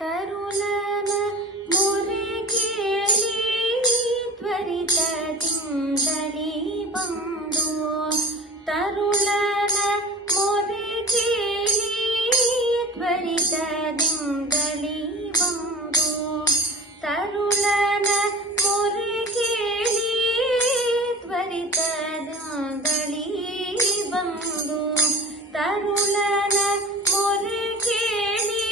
ತರುಲನ ಮೊರೆ ಕೇಳಿ ತ್ವರಿತದಿಂದಲೇ ಬಂದು ತರುಲನ ಮೊರೆ ಕೇಳಿ ತ್ವರಿತದಿಂದಲೇ ಬಂದು ತರುಲನ ಮೊರೆ ಕೇಳಿ ತ್ವರಿತದಿಂದಲೇ ಬಂದು ತರುಲನ ಮೊರೆ ಕೇಳಿ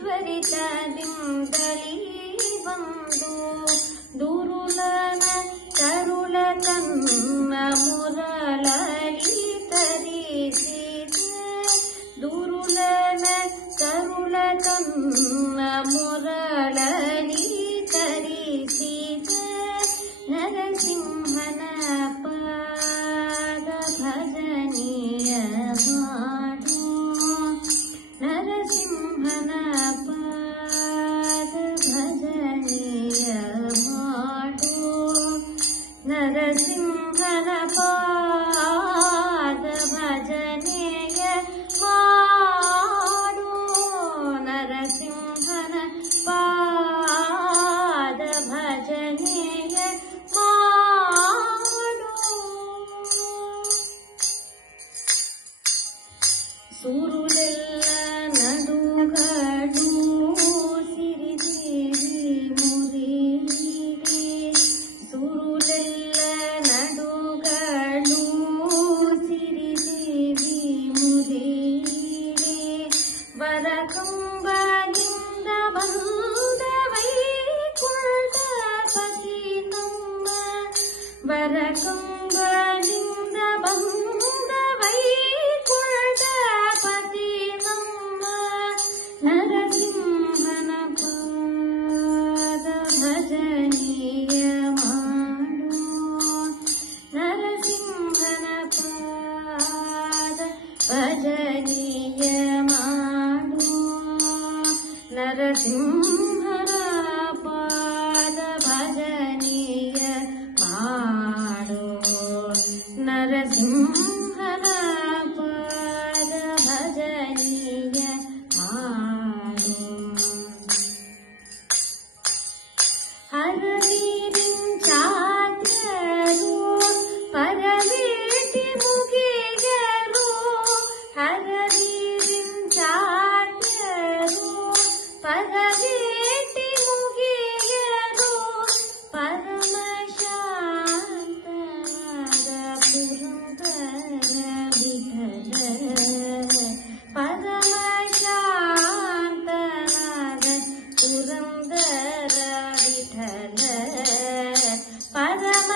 ತ್ವರಿತದಿಂದಲೇ ಬಂದು ದುರುಲನ ತರುಳ ತನ್ನ ಮುರಳಲಿ ತರಿಸಿದ ದುರುಲನ ತರುಳ ತನ್ನ ಮುರಳಲಿ ತರಿಸಿದ ನರಸಿಂಹನ ಪಾದ ಭಜನೆಯ ಮಾಡು ನರಸಿಂಹನ ಪಾದ ಭಜನೆಯ ಮಾಡು ನರಸಿಂಹನ ಪಾದ ಭಜನೆಯ ಮಾಡು ನರಸಿಂಹನ ಪಾದ ಭಜನೆಯ ಮಾಡು ಸುರುಳೆಲ್ಲ ನಡುಗಡು ಸಿರಿದೇವಿ ಮುರಿದೆ ಸುರುಳೆಲ್ಲ ನಡುಗಡು ಸಿರಿದೇವಿ ಮುರಿದೆ ವರಕಂಬದಿಂದ ಬಂದ ವೈಕುಂಠಪತಿ ನಮ್ಮ ವರಕಂಬದಿಂದ ಬಂದ ವೈಕುಂಠಪತಿ ನಮ್ಮ ನರಸಿಂಹನ ಪಾದ ಭಜನೆಯ ಮಾಡು ನರಸಿಂಹನ ಪಾದ ಭಜನೆಯ ಮಾಡು ನರಸಿಂಹನ ಪಾದ ಭಜನೆಯ ಮಾಡು ನರಸಿಂಹನ ಪಾದ ಭಜನೆಯ ಮಾಡು ಹರವೀರಿಂಚಾದ್ಯರು ಪರವೇಟಿ ಮುಗಿಯರು ಹರವೀರಿಂಚಾದ್ಯರು ಪರವೇಟಿ ಮುಗಿಯರು ಪರಮ ಶಾಂತನಾದ ಪುರಂದರ ವಿಠಲ ಪರಮ ಶಾಂತನಾದ ಪುರಂದರ ವಿಠಲ ಪರಮ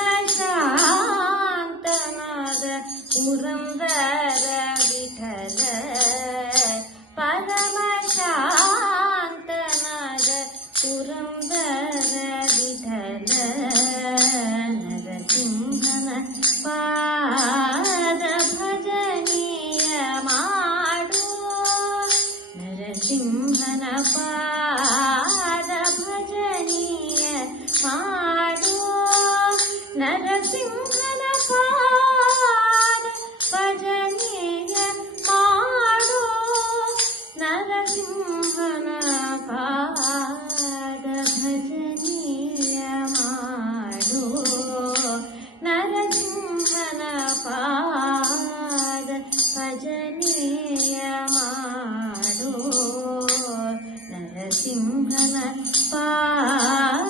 ಶಾಂತನಾದ ಪುರಂದರ ವಿಠಲ ಪರಮ ಶಾಂತನಾದ ಪುರಂದರ ವಿಠಲ ನರಸಿಂಹನ ಪಾದ ಭಜನೆಯ ಮಾಡು ನರಸಿಂಹನ ಪಾದ ಭಜನೆಯ ಮಾಡು ನರಸಿಂಹನ ಪಾದ ಭಜನೆಯ ಮಾಡು ನರಸಿಂಹನ ಪಾದ ಭಜನೆಯ ಮಾಡು ನರಸಿಂಹನ ಪಾದ ಭಜನೆಯ ಮಾಡು ನರಸಿಂಹನ ಪಾದ